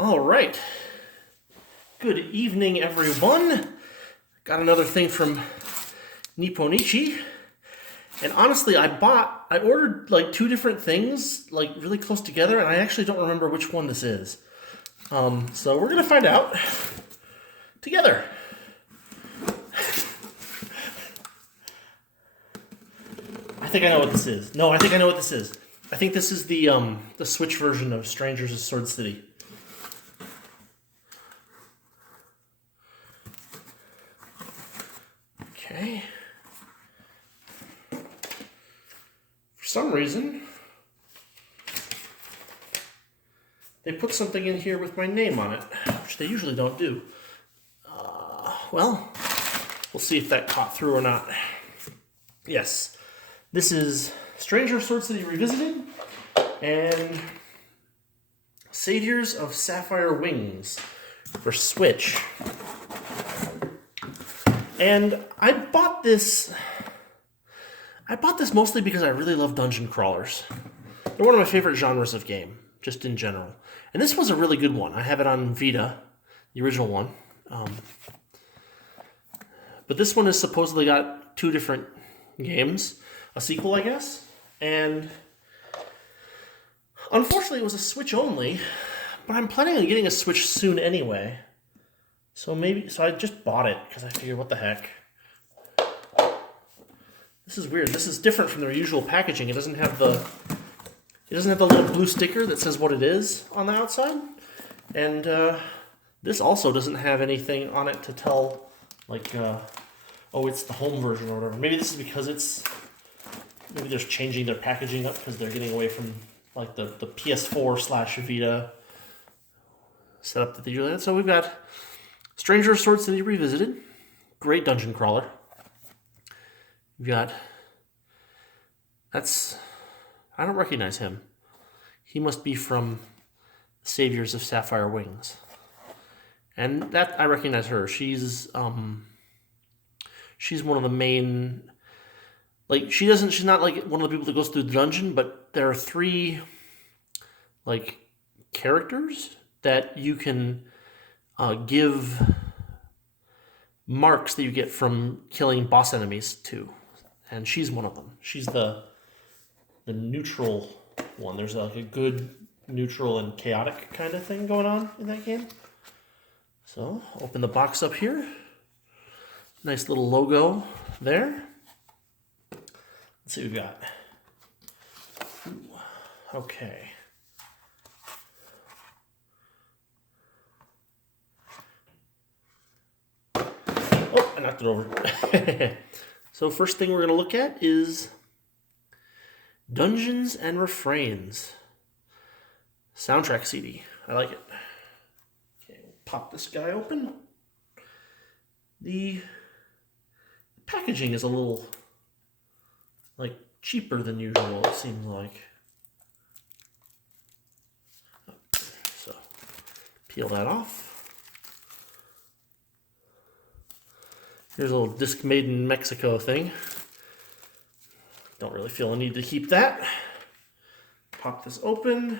All right. Good evening, everyone. Got another thing from Nipponichi. And honestly, I ordered like two different things, like really close together, and I actually don't remember which one this is. So we're gonna find out together. I think I know what this is. No, I think I know what this is. I think this is the Switch version of Strangers of Sword City. Okay. For some reason, they put something in here with my name on it, which they usually don't do. Well, we'll see if that caught through or not. Yes, this is Stranger of Sword City Revisited and Saviors of Sapphire Wings for Switch. And I bought this mostly because I really love dungeon crawlers. They're one of my favorite genres of game, just in general. And this was a really good one. I have it on Vita, the original one. But this one has supposedly got two different games, a sequel, I guess. And unfortunately, it was a Switch only, but I'm planning on getting a Switch soon anyway. So I just bought it because I figured, what the heck. This is weird. This is different from their usual packaging. It doesn't have the little blue sticker that says what it is on the outside. And this also doesn't have anything on it to tell, like, oh, it's the home version or whatever. Maybe this is because maybe they're changing their packaging up because they're getting away from, like, the PS4/Vita setup that they usually had. So we've got Stranger of Sword City Revisited. Great dungeon crawler. We've got... I don't recognize him. He must be from Saviors of Sapphire Wings. And that, I recognize her. She's one of the main... Like, she's not like one of the people that goes through the dungeon, but there are three, like, characters that you can give marks that you get from killing boss enemies to. And she's one of them. She's the neutral one. There's like a good, neutral, and chaotic kind of thing going on in that game. So, open the box up here. Nice little logo there. Let's see what we've got. Ooh, okay. Oh, I knocked it over. So first thing we're going to look at is Dungeons and Refrains. Soundtrack CD. I like it. Okay, we'll pop this guy open. The packaging is a little, like, cheaper than usual, it seems like. So, peel that off. Here's a little disc made in Mexico thing. Don't really feel a need to keep that. Pop this open.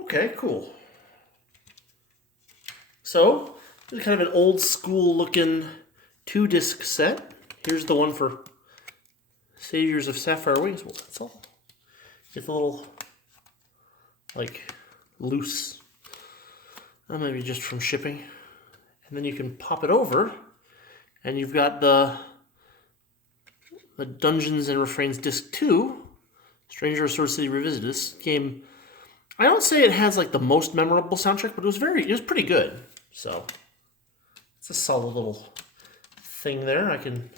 Okay, cool. So, this is kind of an old school looking 2-disc set. Here's the one for Saviors of Sapphire Wings. Well, that's all. It's a little, like, loose. Maybe just from shipping. And then you can pop it over, and you've got the Dungeons and Refrains Disc 2, Stranger of Sword City Revisited. This game, I don't say it has like the most memorable soundtrack, but it was pretty good. So it's a solid little thing there. I can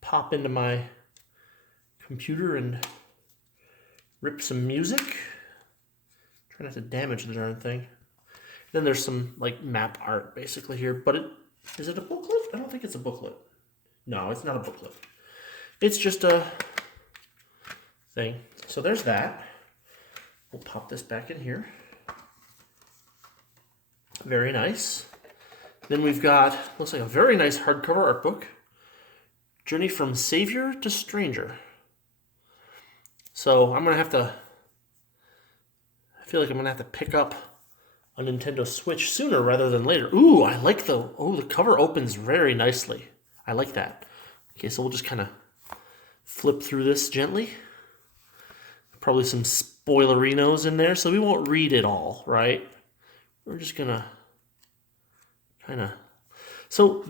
pop into my computer and rip some music. Try not to damage the darn thing. Then there's some like map art basically here, but is it a booklet? I don't think it's a booklet. No, it's not a booklet. It's just a thing. So there's that. We'll pop this back in here. Very nice. Then we've got, looks like a very nice hardcover art book. Journey from Savior to Stranger. So I'm going to have to, I feel like I'm going to have to pick up a Nintendo Switch sooner rather than later. Ooh, I like the cover opens very nicely. I like that. Okay, so we'll just kind of flip through this gently. Probably some spoilerinos in there, so we won't read it all, right? We're just gonna kind of... So,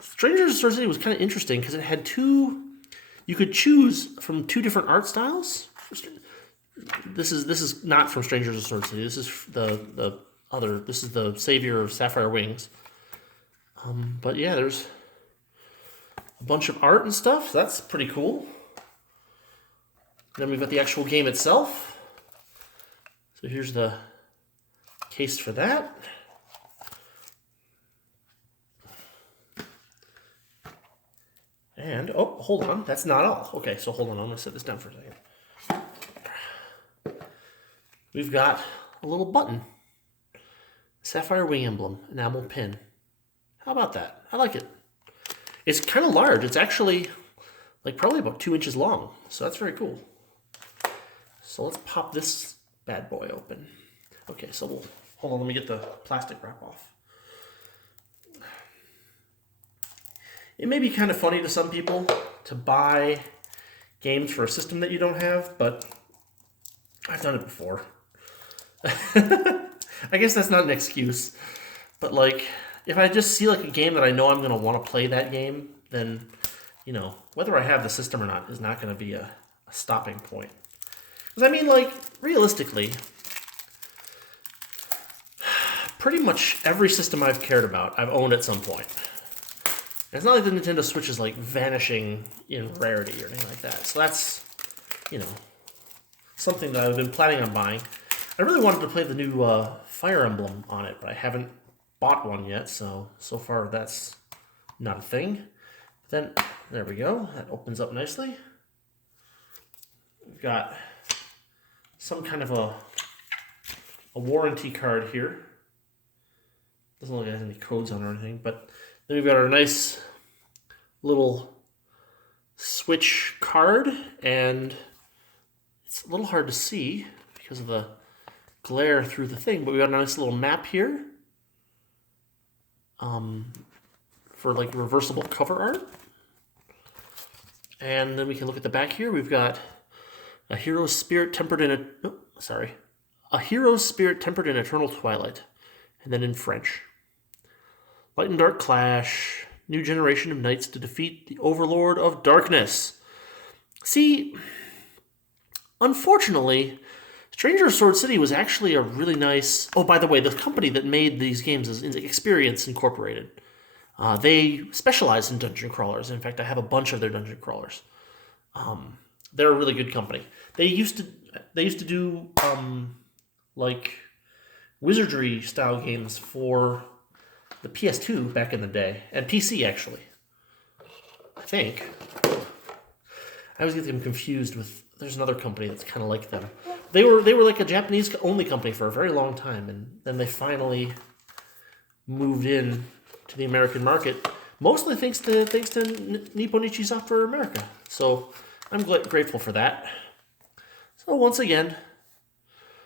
Strangers of Sword City was kind of interesting because it had two... You could choose from two different art styles. This is not from Strangers of Sword City. This is the other. This is the Savior of Sapphire Wings. But yeah, there's a bunch of art and stuff. So that's pretty cool. Then we've got the actual game itself. So here's the case for that. And, oh, hold on. That's not all. Okay, so hold on. I'm going to set this down for a second. We've got a little button. Sapphire wing emblem, enamel pin. How about that? I like it. It's kind of large. It's actually like probably about 2 inches long. So that's very cool. So let's pop this bad boy open. Okay, so we'll, hold on, let me get the plastic wrap off. It may be kind of funny to some people to buy games for a system that you don't have, but I've done it before. I guess that's not an excuse, but like, if I just see like a game that I know I'm going to want to play that game, then, you know, whether I have the system or not is not going to be a stopping point. Because I mean, like, realistically, pretty much every system I've cared about, I've owned at some point. It's not like the Nintendo Switch is like vanishing in rarity or anything like that. So that's, you know, something that I've been planning on buying. I really wanted to play the new Fire Emblem on it, but I haven't bought one yet. So far that's not a thing. But then, there we go. That opens up nicely. We've got some kind of a warranty card here. Doesn't look like it has any codes on or anything, but then we've got our nice little Switch card, and it's a little hard to see because of the glare through the thing, but we've got a nice little map here for like reversible cover art. And then we can look at the back here. We've got a hero's spirit tempered in a hero's spirit tempered in eternal twilight, and then in French. Light and dark clash. New generation of knights to defeat the overlord of darkness. See, unfortunately, Stranger of Sword City was actually a really nice... Oh, by the way, the company that made these games is Experience Incorporated. They specialize in dungeon crawlers. In fact, I have a bunch of their dungeon crawlers. They're a really good company. They used to do like Wizardry-style games for the PS2 back in the day, and PC actually. I think. I always get them confused with. There's another company that's kind of like them. They were like a Japanese only company for a very long time, and then they finally moved in to the American market, mostly thanks to Nipponichi Software America. So I'm grateful for that. So once again,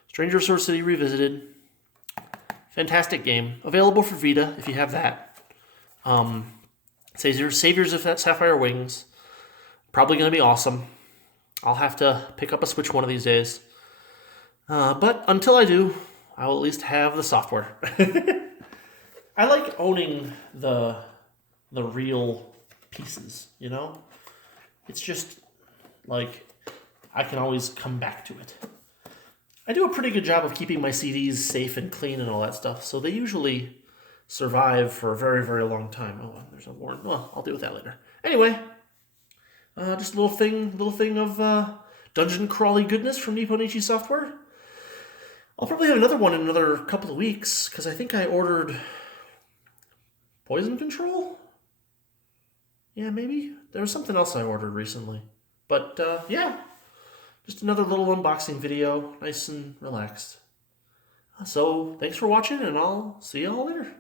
Stranger of Sword City Revisited. Fantastic game. Available for Vita if you have that. Saviors of Sapphire Wings. Probably going to be awesome. I'll have to pick up a Switch one of these days. But until I do, I will at least have the software. I like owning the real pieces, you know? It's just like I can always come back to it. I do a pretty good job of keeping my CDs safe and clean and all that stuff, so they usually survive for a very, very long time. Oh, there's a warrant. Well, I'll deal with that later. Anyway, just a little thing of dungeon crawly goodness from Nipponichi Software. I'll probably have another one in another couple of weeks, because I think I ordered Poison Control? Yeah, maybe. There was something else I ordered recently. But, yeah. Just another little unboxing video, nice and relaxed. So, thanks for watching, and I'll see y'all later.